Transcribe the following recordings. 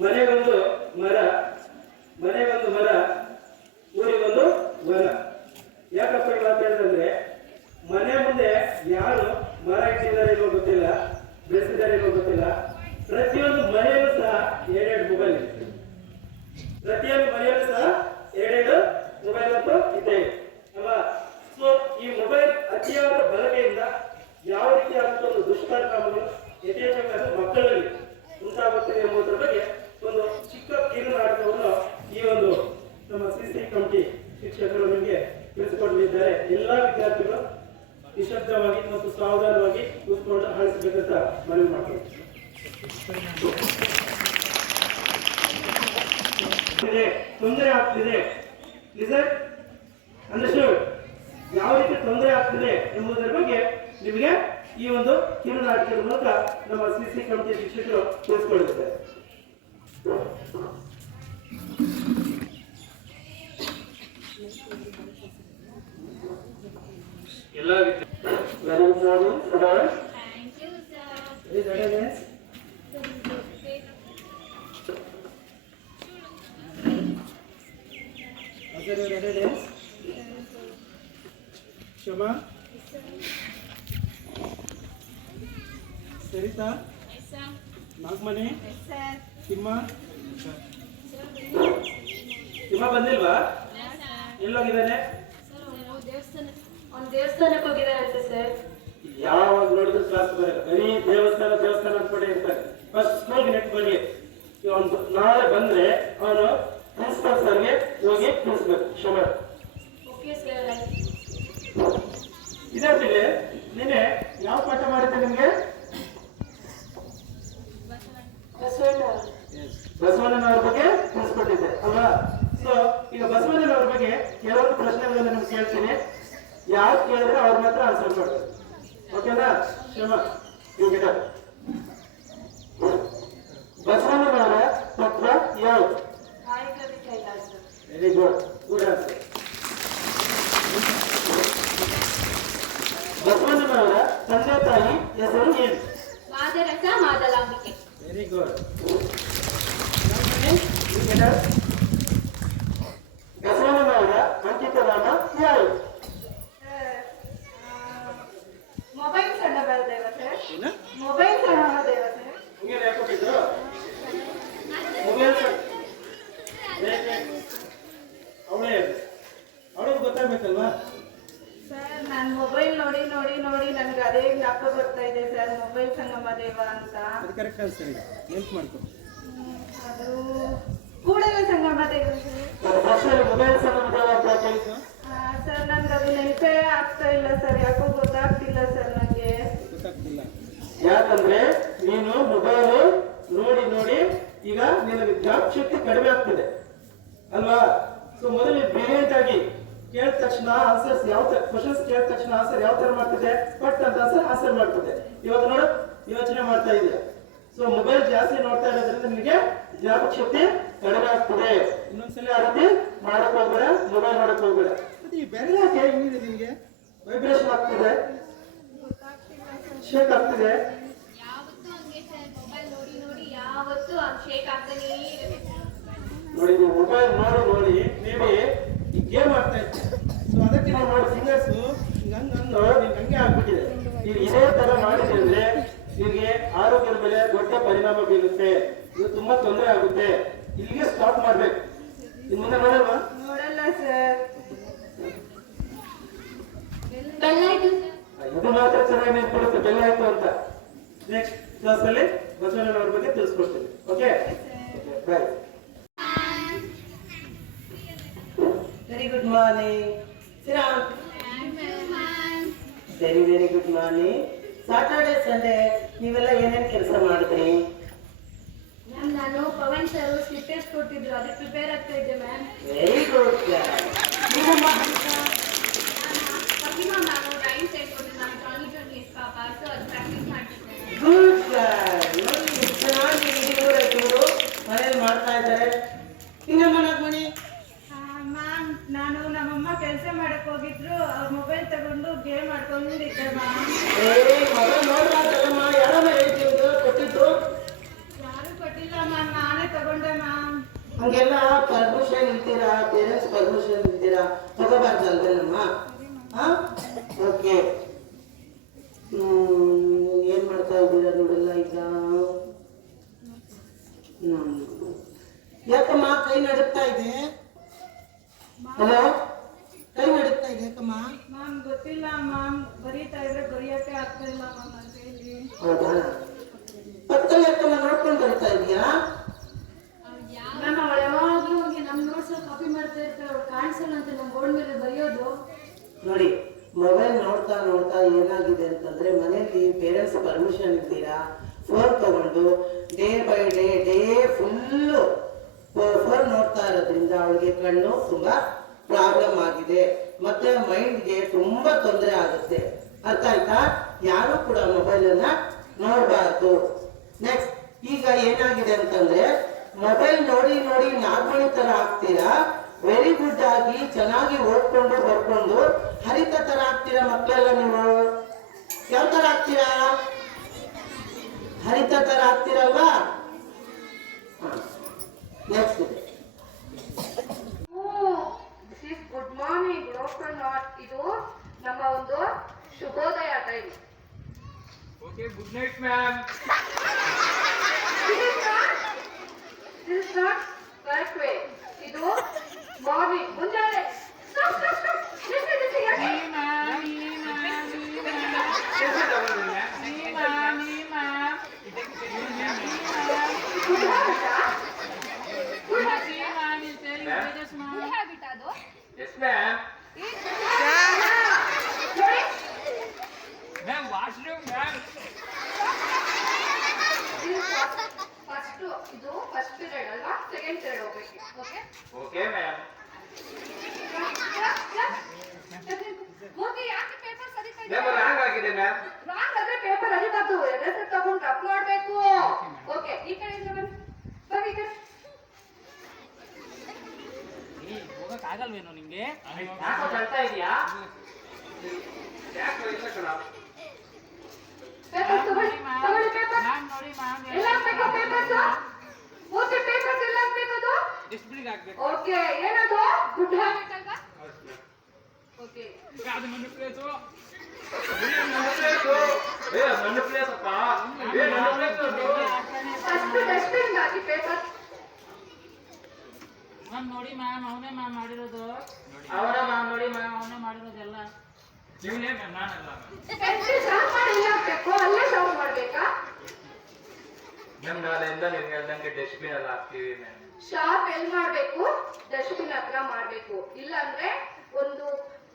ಮನೆಗೊಂದು ಮರ, ಮನೆಗೊಂದು ಮರ, ಊರಿಗೊಂದು ವನ. ಯಾಕಪ್ಪ ಈ ಮಾತು ಹೇಳಿದ್ರೆ, ಮನೆ ಮುಂದೆ ಯಾರು ಮರ ಇಟ್ಟಿದ್ದಾರೆ ಇಲ್ಲೋ ಗೊತ್ತಿಲ್ಲ, ಬೆಳೆಸಿದ್ದಾರೆ ಇಲ್ಲೋ ಗೊತ್ತಿಲ್ಲ. ಪ್ರತಿಯೊಂದು ಮನೆಯಲ್ಲೂ ಸಹ ಎರಡೆರಡು ಮೊಬೈಲ್ ಇದೆ. ಪ್ರತಿಯೊಂದು ಮನೆಯಲ್ಲೂ ಸಹ ಎರಡೆರಡು ಮೊಬೈಲ್ ಅಂತೂ ಇದೆ ಅಲ್ವಾ? ಸೊ ಈ ಮೊಬೈಲ್ ಅತಿಯಾದ ಬಳಕೆಯಿಂದ ಯಾವ ರೀತಿಯಾದಂಥ ಒಂದು ದುಷ್ಪರಿಣಾಮಗಳು ಯಥೇಚ್ಛವಾಗಿ ಮಕ್ಕಳಲ್ಲಿ ಉಂಟಾಗುತ್ತದೆ ಎಂಬುದರ ಬಗ್ಗೆ ಒಂದು ಚಿಕ್ಕ ಕಿರುನಾಟಕವನ್ನು ಈ ಒಂದು ನಮ್ಮ ಸಿಸಿ ಕಮಿಟಿ ಶಿಕ್ಷಕರು ನಿಮಗೆ ತಿಳಿಸಿಕೊಡಲಿದ್ದಾರೆ. ಎಲ್ಲ ವಿದ್ಯಾರ್ಥಿಗಳು ನಿಶಬ್ದವಾಗಿ ಮತ್ತು ಸಾವಧಾನವಾಗಿ ಕೂತ್ಕೊಂಡು ಆಲಿಸಬೇಕಂತ ಮನವಿ ಮಾಡ್ತಾರೆ. ತೊಂದರೆ ಆಗ್ತಿದೆ, ಅಂಡರ್ಸ್ಟೂಡ್? ಯಾವ ರೀತಿ ತೊಂದರೆ ಆಗ್ತಿದೆ ಎಂಬುದರ ಬಗ್ಗೆ ನಿಮಗೆ ಈ ಒಂದು ಕಿರುನಾಟಕದ ಮೂಲಕ ನಮ್ಮ ಸಿಸಿ ಕಮಿಟಿ ಶಿಕ್ಷಕರು ತಿಳಿಸಿಕೊಳ್ಳುತ್ತಾರೆ. ಎಲ್ಲ ಶೋಭಾ, ಸರಿತಾ, ನಾಗಮಣಿ, ಸಿಂಹ ಬಂದಿಲ್ವಾ? ಎಲ್ಲೋಗಿದ್ದಾನೆ? ದೇವಸ್ಥಾನಕ್ಕೆ ಹೋಗಿದ್ದಾರಂತೆ ಸರ್. ಯಾವಾಗ ನೋಡಿದ್ರು ಕ್ಲಾಸ್ ಬರಲ್ಲ, ಬರೀ ದೇವಸ್ಥಾನ ಅನ್ಕೊಂಡೇ ಇರ್ತಾರೆ. ಫಸ್ಟ್ ಸ್ಕೂಲ್ಗೆ ನೆಟ್ ಬನ್ನಿ. ಅವನು ನಾಳೆ ಬಂದ್ರೆ ಅವನು ಪ್ರಿನ್ಸಿಪಲ್ ಸರ್ಗೆ ಹೋಗಿ ತಿಳಿಸ್ಬೇಕು. ಶೋಭಾ, ಇದಾದ್ಮೇಲೆ ನೀನೆ ಯಾವ ಪಾಠ ಮಾಡಿದ್ದೆ? ನಿಮ್ಗೆ ಬಸವಣ್ಣನವ್ರ ಬಗ್ಗೆ ತಿಳಿಸ್ಕೊಟ್ಟಿದ್ದೆ ಅಲ್ವಾ? ಸೊ ಈಗ ಬಸವಣ್ಣನವ್ರ ಬಗ್ಗೆ ಕೆಲವೊಂದು ಪ್ರಶ್ನೆಗಳನ್ನು ನಿಮ್ಗೆ ಕೇಳ್ತೀನಿ. ಯಾರು ಕೇಳಿದ್ರೆ ಅವ್ರ ಮಾತ್ರ ಆನ್ಸರ್ ಮಾಡ್ತಾರೆ. ಓಕೆನಾ? ಶ್ರಮ ಈಗ ಬಸವಣ್ಣನವರ ಪತ್ರ ಯಾವುದು? Very good, good answer. ಬಸವಣ್ಣನವರ ತಂದೆ ತಾಯಿ ಹೆಸರು ಏನು? ಮಾದರಸ ಮಾದಲಾಂಬಿಕೆ. Very good. ಬಸವಣ್ಣನವರ ಅಂಕಿತ ನಾಮ ಯಾವುದು? ಮೊಬೈಲ್ ಸಣ್ಣ ದೇವತೆ. ಮೊಬೈಲ್ ಸಣ್ಣ ದೇವತೆ. ಅವಳಿಗೆ ಗೊತ್ತಾಗ್ಬೇಕಲ್ವಾ ಸರ್? ನಾನು ಮೊಬೈಲ್ ನೋಡಿ ನೋಡಿ ನೋಡಿ ನನಗೆ ಅದೇ ಜ್ಞಾಪಕ ಬರ್ತಾ ಇದೆ ಸರ್, ಮೊಬೈಲ್ ಸಂಗಮ ದೇವ ಅಂತ. ಅದು ಕರೆಕ್ಟ್ ಆನ್ಸರ್ ಇದೆ, ನೆನ್ಪು ಮಾಡ್ಕೊ. ಅದು ಕೂಡಲ ಸಂಗಮ ದೇವ ಸರ್. ಮೊಬೈಲ್ ಸಂಗಮ ದೇವ ಅಂತ ಕೇಳಿದ್ದು ಸರ್, ನನ್ಗೆ ಅದು ನೆನಪೇ ಆಗ್ತಾ ಇಲ್ಲ ಸರ್. ಯಾಕೋ ಗೊತ್ತಾಗ್ತಿಲ್ಲ ಸರ್, ನನಗೆ ಗೊತ್ತಾಗ್ತಿಲ್ಲ. ಯಾಕಂದ್ರೆ ನೀನು ಮೊಬೈಲ್ ನೋಡಿ ನೋಡಿ ಈಗ ನಿನಗೆ ಜ್ಞಾಪಶಕ್ತಿ ಕಡಿಮೆ ಆಗ್ತದೆ ಅಲ್ವಾ? ಸೊ ಮೊದಲು ಬ್ರಿಲಿಯಂಟ್ ಆಗಿ ಕೇಳಿದ ತಕ್ಷಣ ಆನ್ಸರ್ಸ್ ಯಾವ ಕ್ವಶನ್ಸ್ ಕೇಳಿದ ತಕ್ಷಣ ಆನ್ಸರ್ ಯಾವ ತರ ಮಾಡ್ತಿದೆ, ಪಟ್ ಅಂತ ಆನ್ಸರ್ ಮಾಡ್ತದೆ. ಇವಾಗ ನೋಡು, ಯೋಚನೆ ಮಾಡ್ತಾ ಇದೆಯಾ? ಸೊ ಮೊಬೈಲ್ ಜಾಸ್ತಿ ನೋಡ್ತಾ ಇರೋದ್ರಿಂದ ನಿಮಗೆ ಜ್ಞಾಪಕ ಶಕ್ತಿ ಕಡಿಮೆ ಆಗ್ತದೆ. ಇನ್ನೊಂದ್ಸಲ ಆ ರೀತಿ ಮಾಡಕ್ ಹೋಗ್ಬೇಡ, ಮೊಬೈಲ್ ಮಾಡಕ್ ಹೋಗ್ಬೇಡ. ಈ ಬೆರಳು ಯಾಕೆ ಹೆಂಗಿದೆ ನಿಮಗೆ? ವೈಬ್ರೇಷನ್ ಆಗ್ತಿದೆ, ಶೇಕ್ ಆಗ್ತಿದೆ. ನೋಡಿ, ನೀವು ಮೊಬೈಲ್ ನೋಡಿ ನೋಡಿ ಮೇಬಿ ಈ ಗೇಮ್ ಆಗ್ತಾ ಇತ್ತು. ಸೊ ಅದಕ್ಕೆ ನಾವು ನೋಡಿ ಫಿಂಗರ್ಸ್ ಹಂಗೆ ಆಗ್ಬಿಟ್ಟಿದೆ. ನೀವು ಇದೇ ತರ ಮಾಡಿದ್ರೆ ಅಂದ್ರೆ ನಿಮಗೆ ಆರೋಗ್ಯದ ಮೇಲೆ ದೊಡ್ಡ ಪರಿಣಾಮ ಬೀರುತ್ತೆ. ಇದು ತುಂಬಾ ತೊಂದರೆ ಆಗುತ್ತೆ. ಇಲ್ಲಿಗೆ ಸ್ಟಾಪ್ ಮಾಡ್ಬೇಕು. ಇನ್ನು ಮುಂದೆ ನೋಡಲ್ವಾ? ನೋಡಲ್ಲ ಸರ್. ಇದು ಮಾತ್ರ ಚೆನ್ನಾಗಿ ನೆನ್ಕೊಡುತ್ತೆ, ಬೆಲ್ಲ ಆಯ್ತು ಅಂತ. ನೆಕ್ಸ್ಟ್ ಕ್ಲಾಸ್ ಅಲ್ಲಿ ಬಸವಣ್ಣನವ್ರ ಬಗ್ಗೆ ತಿಳಿಸ್ಕೊಡ್ತೀನಿ. Okay, bye. Very good morning. Very very good morning. Saturday Sunday ನೀವೆಲ್ಲ ಏನೇನು ಕೆಲಸ ಮಾಡಿದ್ರಿ? ನಾನು ಪವನ್ ಸರ್ ಸ್ಲಿಪ್ಪರ್ಸ್ ಕೊಟ್ಟಿದ್ರು, ಅದಕ್ಕೆ ಪ್ರಿಪೇರ್ ಆಗ್ತಾ ಇದ್ದೆ ಮ್ಯಾಮ್. Very good. ನಾನು ರೈಮ್ಸ್ ಹೇಳ್ಕೊಟ್ಟಿದ್ದೆ, ನಾನು ಜಾನಿ ಜಾನಿ ಎಸ್ ಪಾಪ, ಸೊ ಅದು ಪ್ರಾಕ್ಟೀಸ್ ಮಾಡ್ತಿದ್ದೆ. Good girl. ನೋಡಿ ಚೆನ್ನಾಗಿ ಇವರು ಮನೇಲಿ ಮಾಡ್ತಾ ಇದ್ದಾರೆ. ಹಿಂಗಮ್ಮ ನಾಗಮಣಿ? ಮ್ಯಾಮ್, ನಾನು ನಮ್ಮಮ್ಮ ಕೆಲಸ ಮಾಡಕ್ ಹೋಗಿದ್ರು, ಅವ್ರ ಮೊಬೈಲ್ ತಗೊಂಡು ಗೇಮ್ ಆಡ್ಕೊಂಡಿದ್ದೆ ಮ್ಯಾಮ್. ಮೊಬೈಲ್ ನೋಡ್ಬಾರ್ದಲ್ಲಮ್ಮ, ಯಾರಮ್ಮ ಹೇಳ್ತಿದ್ರು? ಹೌದಾ? ಪಕ್ಕದಲ್ಲಿ ಯಾಕಮ್ಮ ನೋಡ್ಕೊಂಡು ಬರ್ತಾ ಇದೀಯಾ? ಮ್ಯಾಮ್ ಅವಳು ಯಾವಾಗಲೂ ಹೋಗಿ ನಮ್ಮ ನೋಟ್ಸ್ ಕಾಪಿ ಮಾಡ್ತಾ ಇರ್ತಾರೆ, ಅವ್ಳು ಕಾಣಿಸಲ್ಲ ಅಂತ ನಮ್ಮ ಬೋರ್ಡ್ ಮೇಲೆ ಬರೆಯೋದು. ನೋಡಿ, ಮೊಬೈಲ್ ನೋಡ್ತಾ ನೋಡ್ತಾ ಏನಾಗಿದೆ ಅಂತಂದ್ರೆ ಮನೆಯಲ್ಲಿ ಪೇರೆಂಟ್ಸ್ ಪರ್ಮಿಷನ್ ಇದ್ದೀರಾ ಫೋನ್ ತಗೊಂಡು day by day full phone ನೋಡ್ತಾ ಇರೋದ್ರಿಂದ ಅವಳಿಗೆ ಕಣ್ಣು ತುಂಬಾ ಪ್ರಾಬ್ಲಮ್ ಆಗಿದೆ, ಮತ್ತೆ ಮೈಂಡ್ಗೆ ತುಂಬಾ ತೊಂದರೆ ಆಗುತ್ತೆ. ಅರ್ಥ ಆಯ್ತಾ? ಯಾರು ಕೂಡ ಮೊಬೈಲ್ ಅನ್ನ ನೋಡಬಾರ್ದು. ನೆಕ್ಸ್ಟ್, ಈಗ ಏನಾಗಿದೆ ಅಂತಂದ್ರೆ ಮೊಬೈಲ್ ನೋಡಿ ನೋಡಿ ನಾಗಮಣಿ ತರ ಆಗ್ತೀರಾ, ವೆರಿ ಗುಡ್ ಆಗಿ ಚೆನ್ನಾಗಿ ಓದ್ಕೊಂಡು ಬರ್ಕೊಂಡು ಹರಿತ ತರ ಆಗ್ತೀರಾ ಮಕ್ಕಳೆಲ್ಲ. ನೀವು ಯಾವ ತರ ಆಗ್ತೀರಾ? ಹರಿತ ತರ ಆಗ್ತೀರಲ್ವಾ? Next good morning, good afternoon. ಇದು ನಮ್ಮ ಒಂದು ಶುಭೋದಯ time. Okay, good night ma'am. This is not correct way. ಇದು ಮಾರ್ನಿಂಗ್ ಮುಂಜಾನೆ. Yes ma'am. Ma'am washroom ma'am. ಇದು ಫಸ್ಟ್ ಪೀರಿಯಡ್ ಅಲ್ವಾ, ಸೆಕೆಂಡ್ ಪೀರಿಯಡ್ ಹೋಗ್ಬೇಕು. Okay okay ma'am. ಹೋಗಿ ಯಾಕೆ ಪೇಪರ್ ಸರಿತಾ ಮ್ಯಾಮ್ ರಾಂಗ್ ಆಗಿದೆ ಮ್ಯಾಮ್. ರಾಂಗ್ ಆದ್ರೆ ಪೇಪರ್ ಅರಿಬಾರ್ದು, ಎದೆ ತಗೊಂಡು ರಫ್ ಮಾಡ್ಬೇಕು. ಓಕೆ, ಈ ಕಡೆಯಿಂದ ಬನ್ನಿ. ಹೋಗಕ್ ಆಗಲ್ವೇನೋ ನಿಂಗೆ? ಯಾಕೋ ಕಳ್ತಾ ಇದೀಯಾ? ಯಾಕೆ ಇಲ್ಲ ಕಣ? ಪೇಪರ್ ತಗೊಳ್ಳಿ ಪೇಪರ್. ಮ್ಯಾಮ್ ನೋಡಿ ಮ್ಯಾಮ್, ಎಲ್ಲ ಹಾಕ್ಬೇಕು ಪೇಪರ್ಸ್. ಓಕೆ, ಪೇಪರ್ಸ್ ಎಲ್ಲ ಹಾಕ್ಬೇಕದು. ಡಿಸ್ಪ್ಲೇಗೆ ಹಾಕ್ಬೇಕು. ಓಕೆ, ಏನದು ಗುಡ್ ಹ್ಯಾಬಿಟ್ ಅಲ್ವಾ? ಓಕೆ, ಅದು ನನ್ನ ಪ್ಲೇಸು. ನನ್ನ ಪ್ಲೇಸ್ ಅಪ್ಪ. ನನ್ನ ಪ್ಲೇಸ್ ಅದು. ಫಸ್ಟ್ ಡಸ್ಟ್ಬಿನ್ ಹಾಕಿ ಪೇಪರ್. ಮ್ಯಾಮ್ ನೋಡಿ ಮ್ಯಾಮ್, ಅವನೇ ಮ್ಯಾಮ್ ಮಾಡಿರೋದು. ಅವನ ಮ್ಯಾಮ್ ನೋಡಿ ಮ್ಯಾಮ್ ಅವನೇ ಮಾಡಿರೋದೆಲ್ಲ. ನೀವೇ ಮ್ಯಾಮ್, ನಾನಲ್ಲ. ಪೆನ್ಸಿಲ್ ಶಾರ್ಪ್ ಮಾಡಿ ಎಲ್ಲ ಹಾಕ್ಬೇಕು, ಅಲ್ಲೇ ಶಾರ್ಪ್ ಮಾಡ್ಬೇಕಾ? ಮ್ಯಾಮ್ ನಾಳೆಯಿಂದ ನಿಮ್ಗೆ ಹೇಳ್ದಂಗೆ ಡಸ್ಟ್ಬಿನ್ ಎಲ್ಲ ಹಾಕ್ತೀವಿ ಮ್ಯಾಮ್. ಶಾರ್ಪ್ ಎಲ್ಲಿ ಮಾಡ್ಬೇಕು? ಡಸ್ಟ್ಬಿನ್ ಹತ್ರ ಮಾಡ್ಬೇಕು. ಇಲ್ಲ ಅಂದ್ರೆ ಒಂದು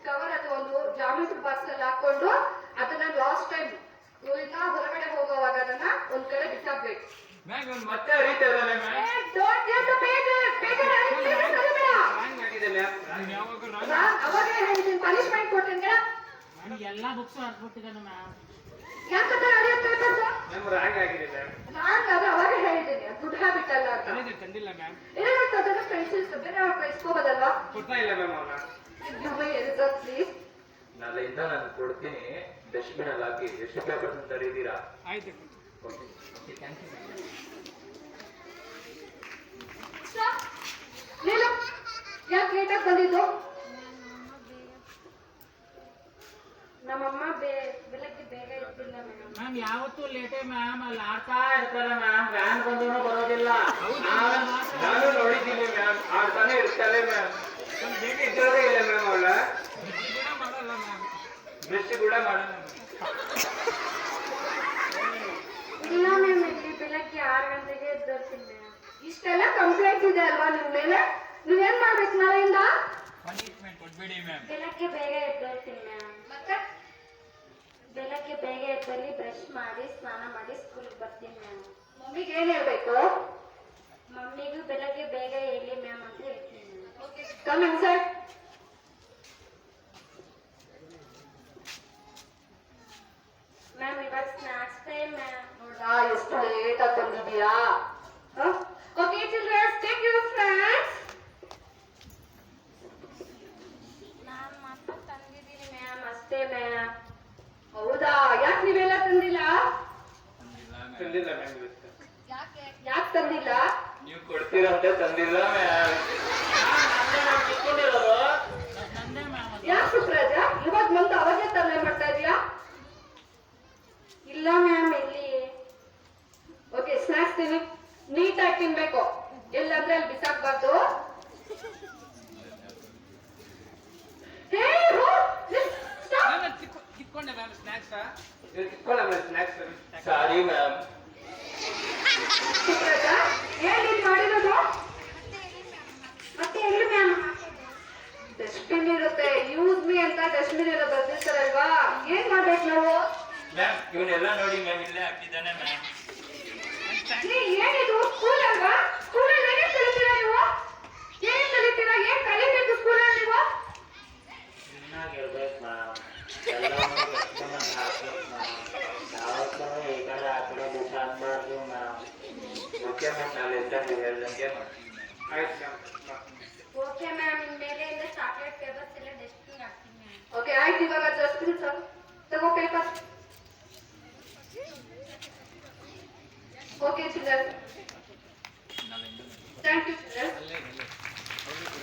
ಕವರ್ ಅಥವಾ ಒಂದು ಜಾಮಿಟ್ರಿ ಬಾಕ್ಸ್ ಅಲ್ಲಿ ಹಾಕೊಂಡು ಅದನ್ನ ಲಾಸ್ಟ್ ಟೈಮ್ ಇವ್ರಿಂದ ಹೊರಗಡೆ ಹೋಗೋವಾಗ ಅದನ್ನ ಒಂದ್ ಕಡೆ ಬಿಸಾಕ್ಬೇಕು. ಮ್ಯಾಮ್ ಇವ್ನು ಮತ್ತೆ ಹರಿತಾ ಇದ್ದಾನೆ ಮ್ಯಾಮ್. ರಾಂಗ್ ಆಗಿದೆ ಮ್ಯಾಮ್. ಯಾವಾಗ ಅವಾಗ ಹೇಳಿದ್ದೀನಿ, ಪನಿಷ್ಮೆಂಟ್ ಕೊಟ್ಟಿದ್ದೆ. ನನಗೆ ಎಲ್ಲ ಬುಕ್ಸ್ ಹಾಕ್ಬಿಟ್ಟಿದ್ದಾನೆ ಮ್ಯಾಮ್. ಯಾಕಂತ ನಡೆಯುತ್ತೆ ಪೇಪರ್ಸ್ ಮ್ಯಾಮ್ ರಾಂಗ್ ಆಗಿದೆ ಮ್ಯಾಮ್. ನಾನ್ ಅದು ಅವಾಗ ಹೇಳಿದ್ದೀನಿ, ಗುಡ್ ಹ್ಯಾಬಿಟ್ ಅಲ್ಲ ಅಂತ. ನನಗೆ ತಂದಿಲ್ಲ ಮ್ಯಾಮ್. ಏನಾಗುತ್ತೆ ಅದನ್ನ ಪೆನ್ಸಿಲ್ಸ್ ಬೇರೆ ಅವ್ರು ಇಸ್ಕೋಬೋದಲ್ವಾ? ಕೊಡ್ತಾ ಇಲ್ಲ ಮ್ಯಾಮ್ ಅವನ. ಪ್ಲೀಸ್. ನಾಳೆಯಿಂದ ನಾನು ಕೊಡ್ತೀನಿ, ಡಸ್ಟ್ಬಿನ್ ಅಲ್ಲಿ ಹಾಕಿ. ಎಷ್ಟು ಪೇಪರ್ಸ್ ಅಂತ ತರೀತೀರಾ? ಆಯ್ತು. Okay, thank you ma'am. ನೀನು ಯಾಕೆ ಲೇಟಾಗಿ ಬಂದಿದ್ದು? ನಮ್ಮಮ್ಮ ಬೆಳಗ್ಗೆ ಬೇಗ ಇದ್ದಿಲ್ಲ ಮೇಡಮ್. ಮ್ಯಾಮ್ ಯಾವತ್ತೂ ಲೇಟೇ ಮ್ಯಾಮ್. ಅಲ್ಲಿ ಆಡ್ತಾ ಇರ್ತಾರೆ ಮ್ಯಾಮ್, ವ್ಯಾನ್ ಬಂದ್ರು ಬರೋದಿಲ್ಲ. ನಾನು ನೋಡಿದ್ದೀನಿ ಮ್ಯಾಮ್, ಆಡ್ತಾನೆ ಇರ್ತಾಳೆ ಮ್ಯಾಮ್. ಬೇಗ ಇದ್ದೋದೇ ಇಲ್ಲ ಮ್ಯಾಮ್ ಅವಳ. ಮಾಡಲ್ಲ ಮ್ಯಾಮ್. ಬ್ರಷ್ ಕೂಡ ಮಾಡಲ್ಲ. ಇಲ್ಲ ಮ್ಯಾಮ್, ಇಲ್ಲಿ ಬೆಳಗ್ಗೆ 6 ಗಂಟೆಗೆ ಎದ್ದೋರ್ತೀನಿ ಮ್ಯಾಮ್. ಇಷ್ಟೆಲ್ಲ ಕಂಪ್ಲೇಂಟ್ಸ್ ಇದೆ ಅಲ್ವಾ ನಿಮ್ ಮೇಲೆ? ನೀವೇನ್ ಮಾಡ್ಬೇಕು ನಾಳೆಯಿಂದ? ಪನಿಷ್ಮೆಂಟ್ ಕೊಡ್ಬೇಡಿ ಮ್ಯಾಮ್. ಬೆಳಗ್ಗೆ ಬೇಗ ಎದ್ದೋಳ್ತೀನಿ ಮ್ಯಾಮ್. ಮತ್ತೆ ಬೆಳಗ್ಗೆ ಬೇಗ ಎದ್ದಲ್ಲಿ ಬ್ರಷ್ ಮಾಡಿ ಸ್ನಾನ ಮಾಡಿ ಸ್ಕೂಲ್ಗೆ ಬರ್ತೀನಿ ಮ್ಯಾಮ್. ಮಮ್ಮಿಗೆ ಏನ್ ಹೇಳ್ಬೇಕು? ಮಮ್ಮಿಗೂ ಬೆಳಗ್ಗೆ ಬೇಗ ಹೇಳಿ ಮ್ಯಾಮ್ ಅಂತ ಹೇಳ್ತೀನಿ ಮ್ಯಾಮ್. Come inside. ಮ್ಯಾಮ್ ಇವಾಗ ಸ್ನಾಕ್ಸ್ ಟೈಮ್ ಮ್ಯಾಮ್. ನೋಡ್ರಾ ಎಷ್ಟು ಲೇಟ್ ಆಗಿ ಬಂದಿದ್ಯಾ? Okay children's, take your snacks. ನಾನು ಮಾತ್ರ ತಂದಿದ್ದೀನಿ ಮ್ಯಾಮ್, ಅಷ್ಟೇ ಮ್ಯಾಮ್. ಹೌದಾ? ಯಾಕೆ ನೀವೆಲ್ಲ ತಂದಿಲ್ಲ? ತಂದಿಲ್ಲ ಮ್ಯಾಮ್ ಇವತ್ತು. ಯಾಕೆ ತಂದಿಲ್ಲ? ನೀವು ಕೊಡ್ತೀರಂತೆ ತಂದಿಲ್ಲ ಮ್ಯಾಮ್. ನಂದೇ ಮ್ಯಾಮ್ ಅದು. ಯಾಕೆ ಸುಪ್ರಾಜ ಇವಾಗ ಬಂದು ಅವಾಗೇ ತರಲೆ ಮಾಡ್ತಾ ಇದೀಯಾ? ಇಲ್ಲ ಮ್ಯಾಮ್, ಇಲ್ಲಿ ಓಕೆ, ಸ್ನ್ಯಾಕ್ಸ್ ತಿನ್ನಿ, ನೀಟಾಗಿ ತಿನ್ಬೇಕು. ಎಲ್ಲಂದ್ರೆ ಅಲ್ಲಿ ಬಿಸಾಕ್ಬಾರ್ದು. Hey stop. ಕಿತ್ಕೊಂಡೆ ಮ್ಯಾಮ್ ಸ್ನ್ಯಾಕ್ಸ್. ಇಟ್ಕೊಳ್ಳ ma'am snacks. Sorry ma'am. Supraja ಏನ್ ನೀನ್ ಮಾಡಿರೋದು? ಮತ್ತೆ ಎಲ್ಲಿ ಮ್ಯಾಮ್? ಡಸ್ಟ್ಬಿನ್ ಇರುತ್ತೆ, ಯೂಸ್ ಮೀ ಅಂತ ಡಸ್ಟ್ಬಿನ್ ಎಲ್ಲ ಬರ್ದಿರ್ತಾರಲ್ವಾ, ಏನ್ ಮಾಡ್ಬೇಕು ನಾವು? ಮ್ಯಾಮ್ ಇವನ್ನೆಲ್ಲ ನೋಡಿ ಮ್ಯಾಮ್ ಇಲ್ಲೇ ಹಾಕಿದ್ದಾನೆ ಮ್ಯಾಮ್. ಏನಿದು ಸ್ಕೂಲ್ ಅಲ್ವಾ? ಸ್ಕೂಲಲ್ಲಿ ಏನೇನ್ ಕಲಿತೀರಾ ನೀವು? ಏನ್ ಕಲಿತೀರಾ? ಏನ್ ಕಲಿಬೇಕು ಸ್ಕೂಲಲ್ಲಿ ನೀವು? ಚೆನ್ನಾಗಿರ್ಬೇಕು ಮ್ಯಾಮ್. ಎಲ್ಲವನ್ನೂ ಎಕ್ಸ್ಪೆರಿಮೆಂಟ್ ಹಾಕ್ಬೇಕು ಮ್ಯಾಮ್. ಯಾವತ್ತೂ ಈ ಕಡೆ ಆ ಕಡೆ ಬಿಸಾಡಬಾರ್ದು ಮ್ಯಾಮ್. ಓಕೆ ಮ್ಯಾಮ್ ನಾಳೆಯಿಂದ ನೀವು ಹೇಳ್ದಂಗೆ ಮಾಡ್ತೀನಿ ಮ್ಯಾಮ್. ಆಯ್ತು ಮ್ಯಾಮ್. ಓಕೆ ಮ್ಯಾಮ್, ಇನ್ಮೇಲೆಯಿಂದ ಚಾಕ್ಲೇಟ್ ಪೇಪರ್ಸ್ ಎಲ್ಲ ಡಸ್ಟ್ಬಿನ್ ಹಾಕ್ತೀನಿ ಮ್ಯಾಮ್. ಓಕೆ ಆಯ್ತು, ಇವಾಗ ಡಸ್ಟ್ಬಿನ್ ತಗೋ ಪೇಪರ್. ಓಕೆ ಚಿಲ್ಡ್ರನ್, ನಾಳೆಯಿಂದ ಥ್ಯಾಂಕ್ ಯು ಚಿಲ್ಡ್ರನ್. ಅಲ್ಲೇ